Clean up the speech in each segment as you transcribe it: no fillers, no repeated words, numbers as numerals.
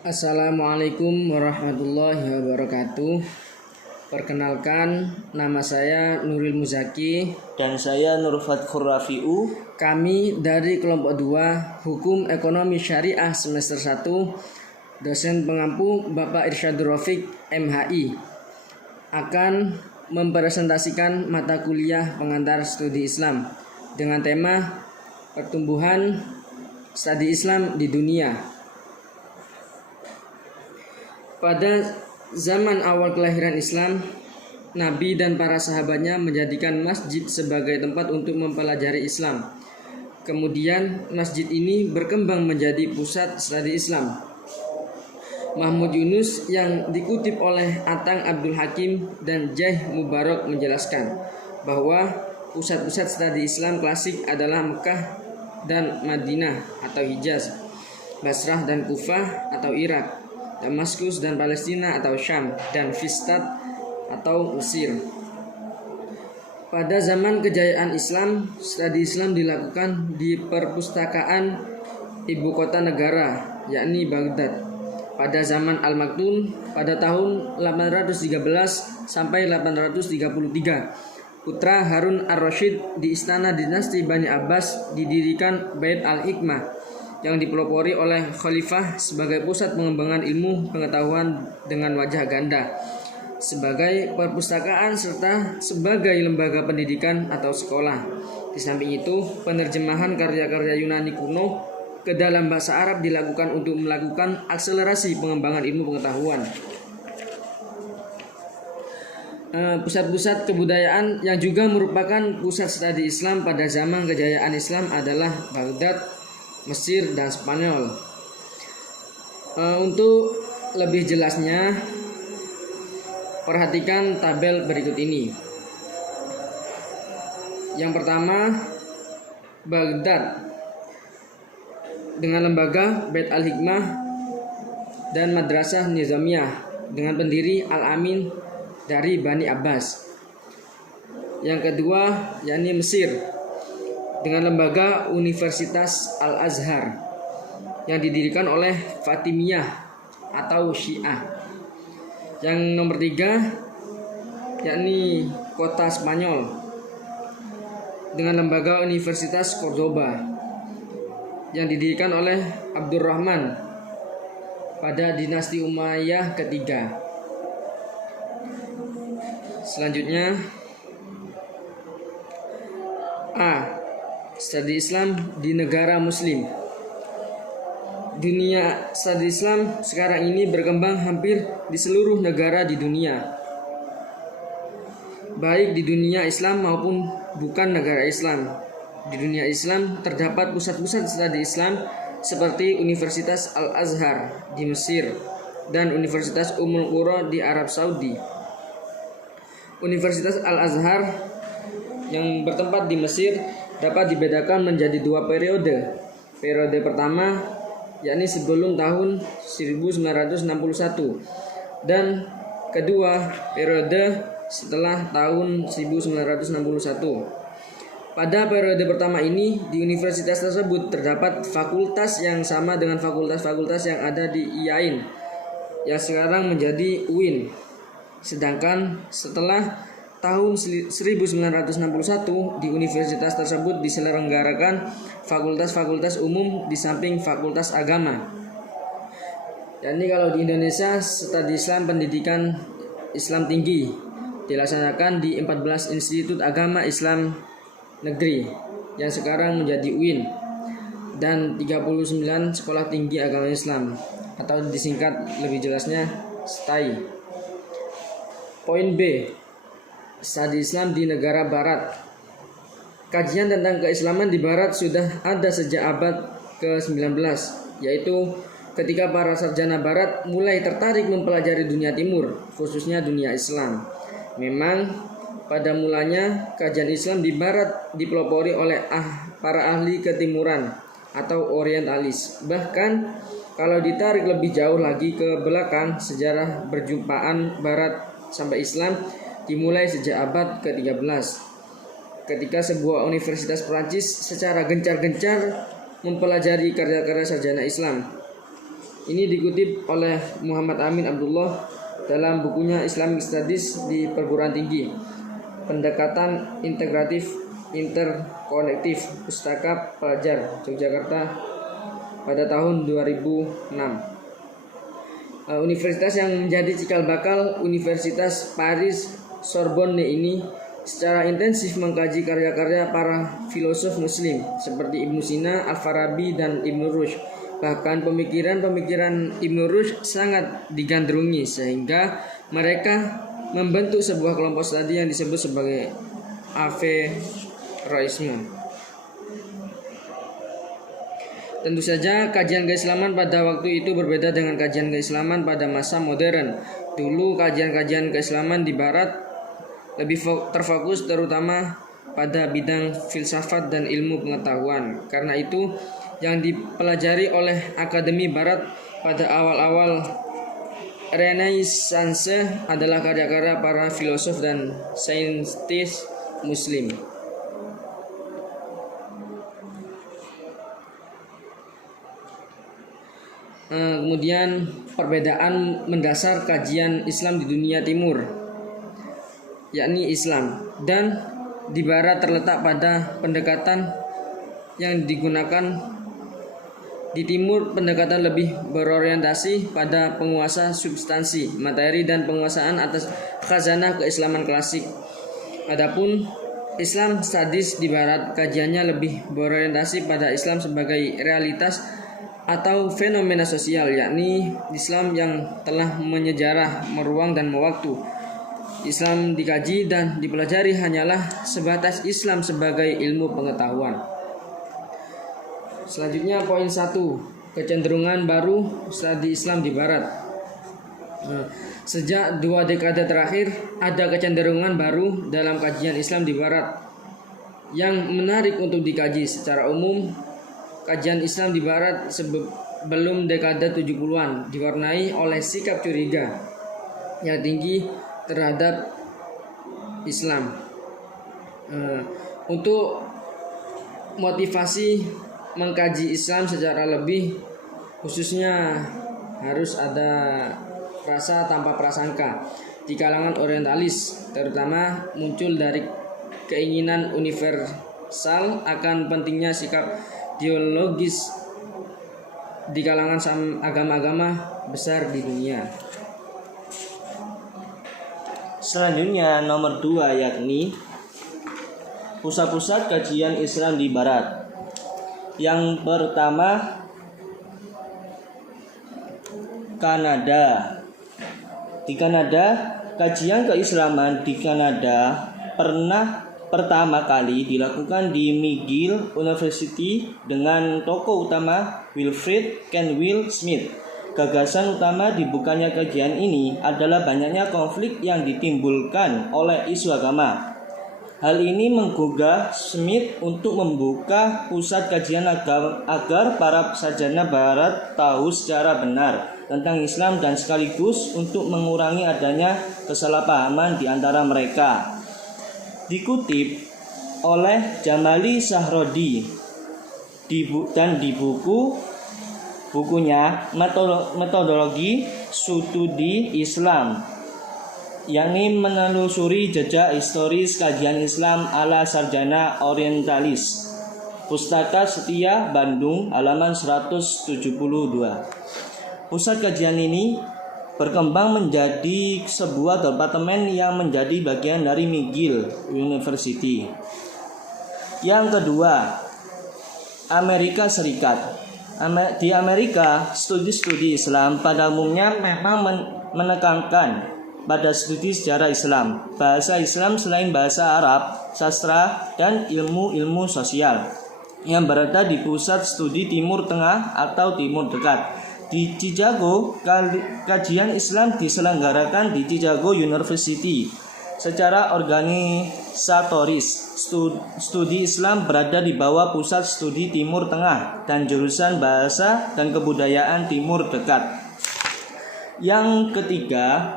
Assalamualaikum warahmatullahi wabarakatuh. Perkenalkan, nama saya Nuril Muzaki. Dan saya Nurfatkhur Rafi'u. Kami dari kelompok 2 Hukum Ekonomi Syariah semester 1, dosen pengampu Bapak Irsyadur Rafiq MHI, akan mempresentasikan mata kuliah pengantar studi Islam dengan tema pertumbuhan studi Islam di dunia. Pada zaman awal kelahiran Islam, Nabi dan para sahabatnya menjadikan masjid sebagai tempat untuk mempelajari Islam. Kemudian masjid ini berkembang menjadi pusat studi Islam. Mahmud Yunus yang dikutip oleh Atang Abdul Hakim dan Jaih Mubarak menjelaskan bahwa pusat-pusat studi Islam klasik adalah Mekah dan Madinah atau Hijaz, Basrah dan Kufah atau Irak, Damaskus dan Palestina atau Syam, dan Fustat atau Mesir. Pada zaman kejayaan Islam, studi Islam dilakukan di perpustakaan ibu kota negara, yakni Baghdad. Pada zaman Al-Maktum pada tahun 813 sampai 833, putra Harun ar-Rasyid di istana dinasti Bani Abbas didirikan Bait al-Hikmah yang dipelopori oleh khalifah sebagai pusat pengembangan ilmu pengetahuan dengan wajah ganda, sebagai perpustakaan serta sebagai lembaga pendidikan atau sekolah. Di samping itu, penerjemahan karya-karya Yunani kuno ke dalam bahasa Arab dilakukan untuk melakukan akselerasi pengembangan ilmu pengetahuan. Pusat-pusat kebudayaan yang juga merupakan pusat studi Islam pada zaman kejayaan Islam adalah Baghdad, Mesir, dan Spanyol. Untuk lebih jelasnya, perhatikan tabel berikut ini. Yang pertama, Baghdad dengan lembaga Bait al-Hikmah dan Madrasah Nizamiyah dengan pendiri Al-Amin dari Bani Abbas. Yang kedua, yakni Mesir dengan lembaga Universitas Al-Azhar yang didirikan oleh Fatimiyah atau Syiah. Yang nomor 3, yakni kota Spanyol dengan lembaga Universitas Cordoba yang didirikan oleh Abdurrahman pada dinasti Umayyah ketiga. Selanjutnya, A. Studi Islam di negara Muslim. Dunia studi Islam sekarang ini berkembang hampir di seluruh negara di dunia, baik di dunia Islam maupun bukan negara Islam. Di dunia Islam terdapat pusat-pusat studi Islam seperti Universitas Al-Azhar di Mesir dan Universitas Ummul Qura di Arab Saudi. Universitas Al-Azhar yang bertempat di Mesir dapat dibedakan menjadi 2 periode. Periode pertama yakni sebelum tahun 1961 dan kedua periode setelah tahun 1961. Pada periode pertama ini, di universitas tersebut terdapat fakultas yang sama dengan fakultas-fakultas yang ada di IAIN yang sekarang menjadi UIN. Sedangkan setelah tahun 1961 di universitas tersebut diselenggarakan fakultas-fakultas umum di samping fakultas agama. Yani kalau di Indonesia studi Islam pendidikan Islam tinggi dilaksanakan di 14 Institut Agama Islam Negeri yang sekarang menjadi UIN dan 39 Sekolah Tinggi Agama Islam atau disingkat lebih jelasnya STAI. Poin B, studi Islam di negara Barat. Kajian tentang keislaman di Barat sudah ada sejak abad ke-19, yaitu ketika para sarjana Barat mulai tertarik mempelajari dunia Timur, khususnya dunia Islam. Memang pada mulanya kajian Islam di Barat dipelopori oleh para ahli ketimuran atau orientalis. Bahkan kalau ditarik lebih jauh lagi ke belakang, sejarah perjumpaan Barat sampai Islam dimulai sejak abad ke-13 ketika sebuah universitas Prancis secara gencar-gencar mempelajari karya-karya sarjana Islam. Ini dikutip oleh Muhammad Amin Abdullah dalam bukunya Islamic Studies di perguruan tinggi, pendekatan integratif interkonektif Pustaka Pelajar Yogyakarta pada tahun 2006. Universitas yang menjadi cikal bakal Universitas Paris Sorbonne ini secara intensif mengkaji karya-karya para filosof muslim seperti Ibnu Sina, Al-Farabi, dan Ibnu Rushd. Bahkan pemikiran-pemikiran Ibnu Rushd sangat digandrungi sehingga mereka membentuk sebuah kelompok studi yang disebut sebagai Averroisme. Tentu saja kajian keislaman pada waktu itu berbeda dengan kajian keislaman pada masa modern. Dulu kajian-kajian keislaman di barat lebih terfokus terutama pada bidang filsafat dan ilmu pengetahuan. Karena itu yang dipelajari oleh akademi barat pada awal-awal Renaissance adalah karya-karya para filosof dan saintis muslim. Kemudian perbedaan mendasar kajian Islam di dunia timur, yakni Islam, dan di barat terletak pada pendekatan yang digunakan. Di timur pendekatan lebih berorientasi pada penguasa substansi, materi, dan penguasaan atas khazanah keislaman klasik. Adapun Islam Studies di barat kajiannya lebih berorientasi pada Islam sebagai realitas atau fenomena sosial, yakni Islam yang telah menyejarah, meruang, dan mewaktu. Islam dikaji dan dipelajari hanyalah sebatas Islam sebagai ilmu pengetahuan. Selanjutnya poin 1, kecenderungan baru studi Islam di barat. Sejak 2 dekade terakhir ada kecenderungan baru dalam kajian Islam di barat yang menarik untuk dikaji. Secara umum kajian Islam di barat sebelum dekade 70-an diwarnai oleh sikap curiga yang tinggi terhadap Islam. Untuk motivasi mengkaji Islam secara lebih khususnya harus ada rasa tanpa prasangka di kalangan orientalis, terutama muncul dari keinginan universal akan pentingnya sikap teologis di kalangan agama-agama besar di dunia. Selanjutnya nomor 2 yakni pusat-pusat kajian Islam di barat. Yang pertama, Kanada. Di Kanada, kajian keislaman di Kanada pertama kali dilakukan di McGill University dengan tokoh utama Wilfred Kenwill Smith. Gagasan utama dibukanya kajian ini adalah banyaknya konflik yang ditimbulkan oleh isu agama. Hal ini menggugah Smith untuk membuka pusat kajian agar para sarjana barat tahu secara benar tentang Islam dan sekaligus untuk mengurangi adanya kesalahpahaman di antara mereka. Dikutip oleh Jamali Sahrodi dan di bukunya Metodologi Studi Islam, yakni menelusuri jejak historis kajian Islam ala sarjana orientalis. Pustaka Setia, Bandung, halaman 172. Pusat kajian ini berkembang menjadi sebuah departemen yang menjadi bagian dari McGill University. Yang kedua, Amerika Serikat. Di Amerika, studi-studi Islam pada umumnya memang menekankan pada studi sejarah Islam, bahasa Islam selain bahasa Arab, sastra, dan ilmu-ilmu sosial yang berada di pusat studi Timur Tengah atau Timur Dekat. Di Chicago, kajian Islam diselenggarakan di Chicago University. Secara organisatoris, studi Islam berada di bawah pusat studi Timur Tengah dan jurusan bahasa dan kebudayaan Timur Dekat. Yang ketiga,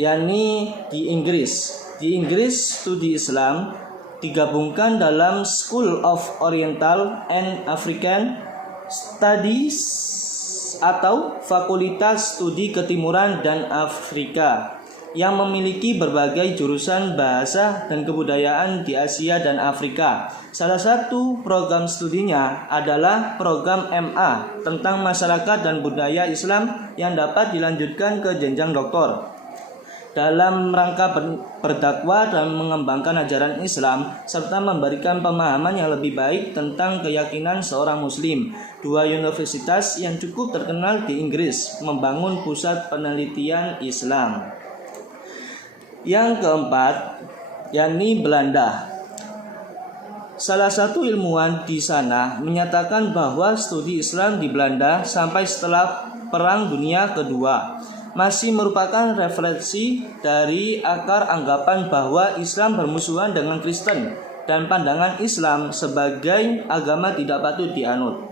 yakni di Inggris. Di Inggris, studi Islam digabungkan dalam School of Oriental and African Studies atau Fakultas Studi Ketimuran dan Afrika yang memiliki berbagai jurusan bahasa dan kebudayaan di Asia dan Afrika. Salah satu program studinya adalah program MA tentang masyarakat dan budaya Islam yang dapat dilanjutkan ke jenjang doktor. Dalam rangka berdakwah dan mengembangkan ajaran Islam serta memberikan pemahaman yang lebih baik tentang keyakinan seorang muslim, dua universitas yang cukup terkenal di Inggris membangun pusat penelitian Islam. Yang keempat, yakni Belanda. Salah satu ilmuwan di sana menyatakan bahwa studi Islam di Belanda sampai setelah Perang Dunia Kedua masih merupakan refleksi dari akar anggapan bahwa Islam bermusuhan dengan Kristen dan pandangan Islam sebagai agama tidak patut dianut.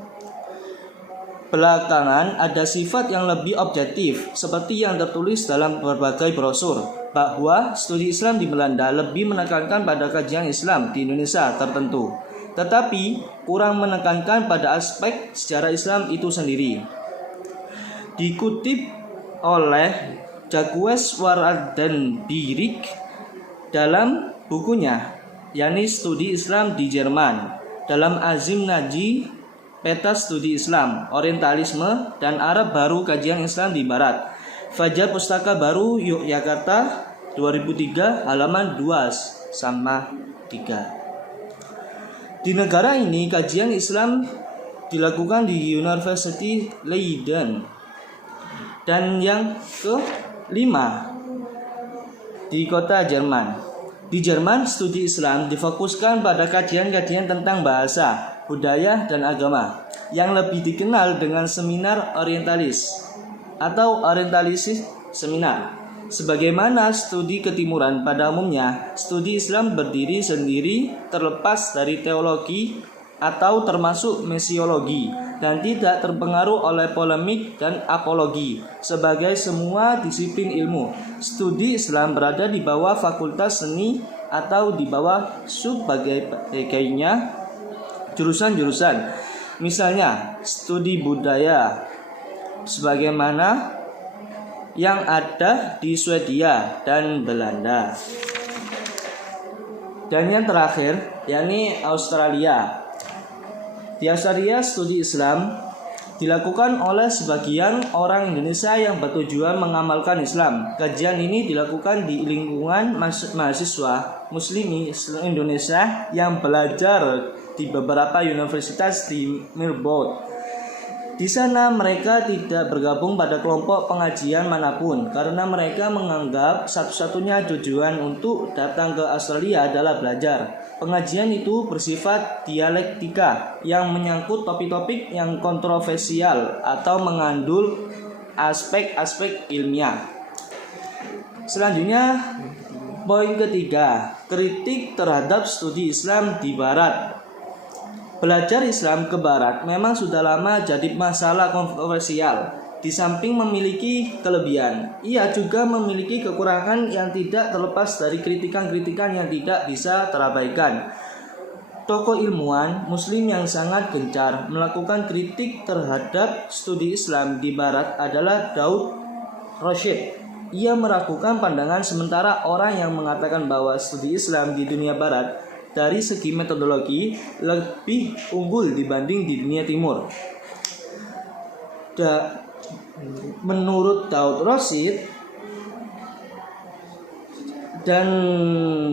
Belakangan ada sifat yang lebih objektif seperti yang tertulis dalam berbagai brosur bahwa studi Islam di Belanda lebih menekankan pada kajian Islam di Indonesia tertentu, tetapi kurang menekankan pada aspek sejarah Islam itu sendiri. Dikutip oleh Jacques Wardenberg dalam bukunya yakni Studi Islam di Jerman dalam Azim Naji Peta Studi Islam, Orientalisme dan Arab Baru Kajian Islam di Barat, Fajar Pustaka Baru Yogyakarta 2003 halaman 2-3. Di negara ini kajian Islam dilakukan di University Leiden. Dan yang kelima, di kota Jerman. Di Jerman, studi Islam difokuskan pada kajian-kajian tentang bahasa, budaya, dan agama yang lebih dikenal dengan seminar orientalis atau orientalisis seminar. Sebagaimana studi ketimuran pada umumnya, studi Islam berdiri sendiri terlepas dari teologi atau termasuk mesiologi dan tidak terpengaruh oleh polemik dan apologi. Sebagai semua disiplin ilmu, studi Islam berada di bawah fakultas seni atau di bawah subbagainya jurusan-jurusan. Misalnya, studi budaya sebagaimana yang ada di Swedia dan Belanda. Dan yang terakhir, yakni Australia. Di Australia, studi Islam dilakukan oleh sebagian orang Indonesia yang bertujuan mengamalkan Islam. Kajian ini dilakukan di lingkungan mahasiswa Muslim Indonesia yang belajar di beberapa universitas di Melbourne. Di sana mereka tidak bergabung pada kelompok pengajian manapun karena mereka menganggap satu-satunya tujuan untuk datang ke Australia adalah belajar. Pengajian itu bersifat dialektika yang menyangkut topik-topik yang kontroversial atau mengandung aspek-aspek ilmiah. Selanjutnya, poin ketiga, kritik terhadap studi Islam di Barat. Belajar Islam ke Barat memang sudah lama jadi masalah kontroversial. Di samping memiliki kelebihan, ia juga memiliki kekurangan yang tidak terlepas dari kritikan-kritikan yang tidak bisa terabaikan. Tokoh ilmuwan Muslim yang sangat gencar melakukan kritik terhadap studi Islam di Barat adalah Daud Rashid. Ia meragukan pandangan sementara orang yang mengatakan bahwa studi Islam di dunia Barat dari segi metodologi lebih unggul dibanding di dunia Timur. Menurut Daud Rashid dan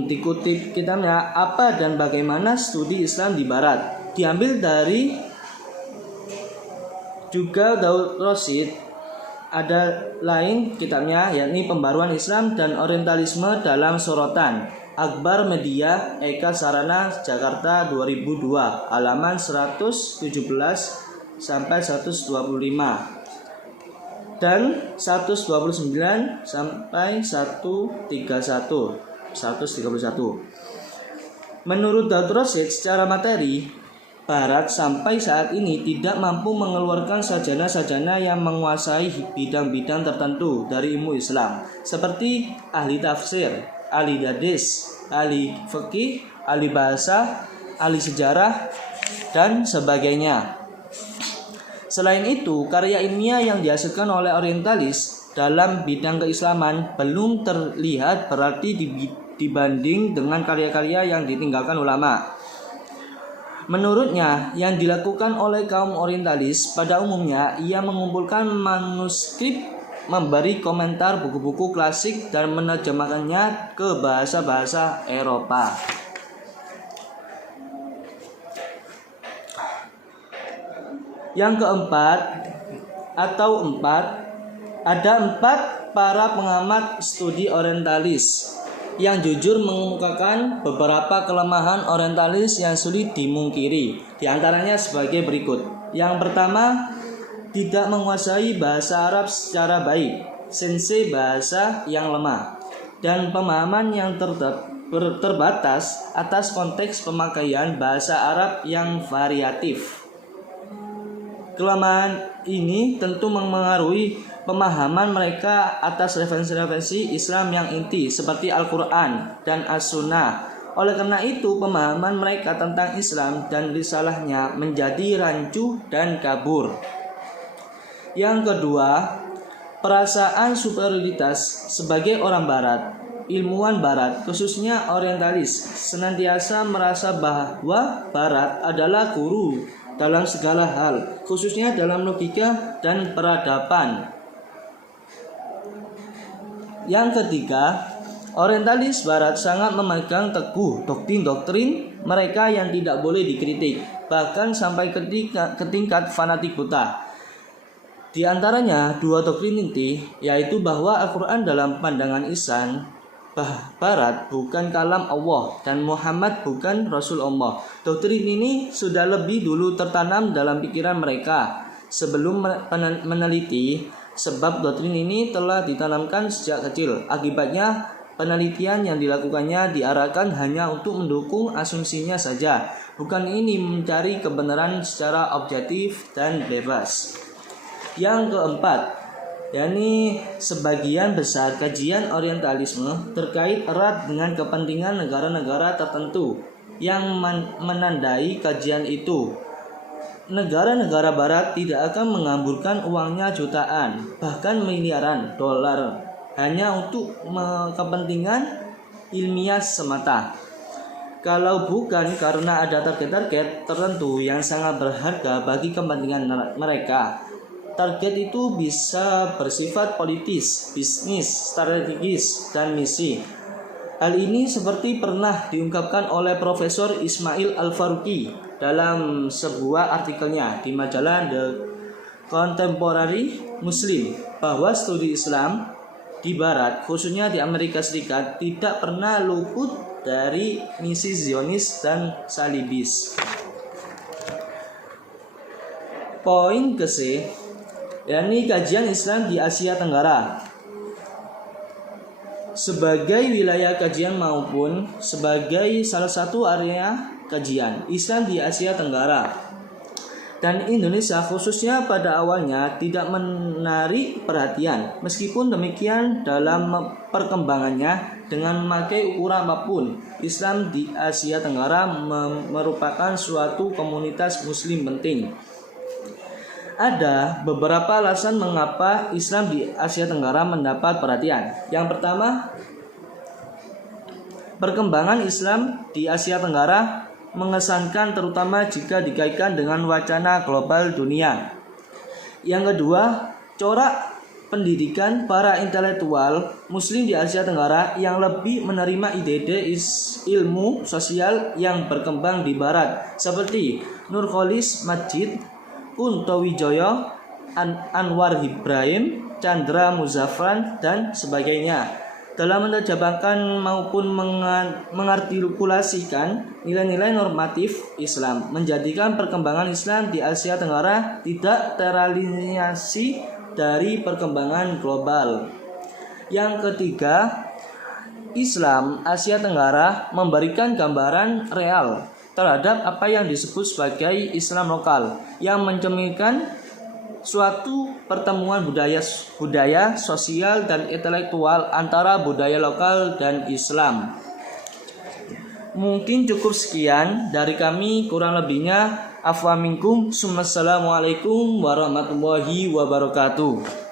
dikutip kitabnya Apa dan Bagaimana Studi Islam di Barat, diambil dari juga Daud Rashid. Ada lain kitabnya yakni Pembaruan Islam dan Orientalisme dalam Sorotan, Akbar Media Eka Sarana Jakarta 2002 halaman 117 sampai 125 dan 129 sampai 131. Menurut Daud Rashid, secara materi Barat sampai saat ini tidak mampu mengeluarkan sarjana-sarjana yang menguasai bidang-bidang tertentu dari ilmu Islam seperti ahli tafsir, ahli hadis, ahli fikih, ahli bahasa, ahli sejarah, dan sebagainya. Selain itu, karya ilmiah yang dihasilkan oleh orientalis dalam bidang keislaman belum terlihat berarti dibanding dengan karya-karya yang ditinggalkan ulama. Menurutnya, yang dilakukan oleh kaum orientalis pada umumnya ia mengumpulkan manuskrip, memberi komentar buku-buku klasik dan menerjemahkannya ke bahasa-bahasa Eropa. Yang keempat ada empat para pengamat studi orientalis yang jujur mengemukakan beberapa kelemahan orientalis yang sulit dimungkiri. Di antaranya sebagai berikut. Yang pertama, tidak menguasai bahasa Arab secara baik, sensei bahasa yang lemah, dan pemahaman yang terbatas atas konteks pemakaian bahasa Arab yang variatif. Kelemahan ini tentu mempengaruhi pemahaman mereka atas referensi-referensi Islam yang inti seperti Al-Quran dan As-Sunnah. Oleh karena itu, pemahaman mereka tentang Islam dan risalahnya menjadi rancu dan kabur. Yang kedua, perasaan superioritas sebagai orang Barat. Ilmuwan Barat, khususnya orientalis, senantiasa merasa bahwa Barat adalah guru dalam segala hal, khususnya dalam logika dan peradaban. Yang ketiga, orientalis Barat sangat memegang teguh doktrin-doktrin mereka yang tidak boleh dikritik, bahkan sampai ke tingkat fanatik buta. Di antaranya dua doktrin inti, yaitu bahwa Al-Quran dalam pandangan Ihsan Barat bukan kalam Allah dan Muhammad bukan Rasul Allah. Doktrin ini sudah lebih dulu tertanam dalam pikiran mereka sebelum meneliti, sebab doktrin ini telah ditanamkan sejak kecil. Akibatnya penelitian yang dilakukannya diarahkan hanya untuk mendukung asumsinya saja, bukan ini mencari kebenaran secara objektif dan bebas. Yang keempat, yakni sebagian besar kajian orientalisme terkait erat dengan kepentingan negara-negara tertentu yang menandai kajian itu. Negara-negara Barat tidak akan mengamburkan uangnya jutaan, bahkan miliaran dolar hanya untuk kepentingan ilmiah semata. Kalau bukan karena ada target-target tertentu yang sangat berharga bagi kepentingan mereka. Target itu bisa bersifat politis, bisnis, strategis, dan misi. Hal ini seperti pernah diungkapkan oleh Profesor Ismail Al-Faruqi dalam sebuah artikelnya di majalah The Contemporary Muslim, bahwa studi Islam di Barat, khususnya di Amerika Serikat, tidak pernah luput dari misi Zionis dan Salibis. Poin ke-C, yakni kajian Islam di Asia Tenggara sebagai wilayah kajian maupun sebagai salah satu area kajian Islam di Asia Tenggara dan Indonesia khususnya pada awalnya tidak menarik perhatian. Meskipun demikian, dalam perkembangannya dengan memakai ukuran apapun, Islam di Asia Tenggara merupakan suatu komunitas muslim penting. Ada beberapa alasan mengapa Islam di Asia Tenggara mendapat perhatian. Yang pertama, perkembangan Islam di Asia Tenggara mengesankan terutama jika dikaitkan dengan wacana global dunia. Yang kedua, corak pendidikan para intelektual Muslim di Asia Tenggara yang lebih menerima ide-ide ilmu sosial yang berkembang di Barat, seperti Nurcholish Madjid, Kunto Wijoyo, Anwar Ibrahim, Chandra Muzaffar, dan sebagainya. Dalam menerjemahkan maupun mengartikulasikan nilai-nilai normatif Islam, menjadikan perkembangan Islam di Asia Tenggara tidak teralienasi dari perkembangan global. Yang ketiga, Islam Asia Tenggara memberikan gambaran real terhadap apa yang disebut sebagai Islam lokal, yang mencerminkan suatu pertemuan budaya sosial dan intelektual antara budaya lokal dan Islam. Mungkin cukup sekian dari kami, kurang lebihnya Afwa minkum. Assalamualaikum warahmatullahi wabarakatuh.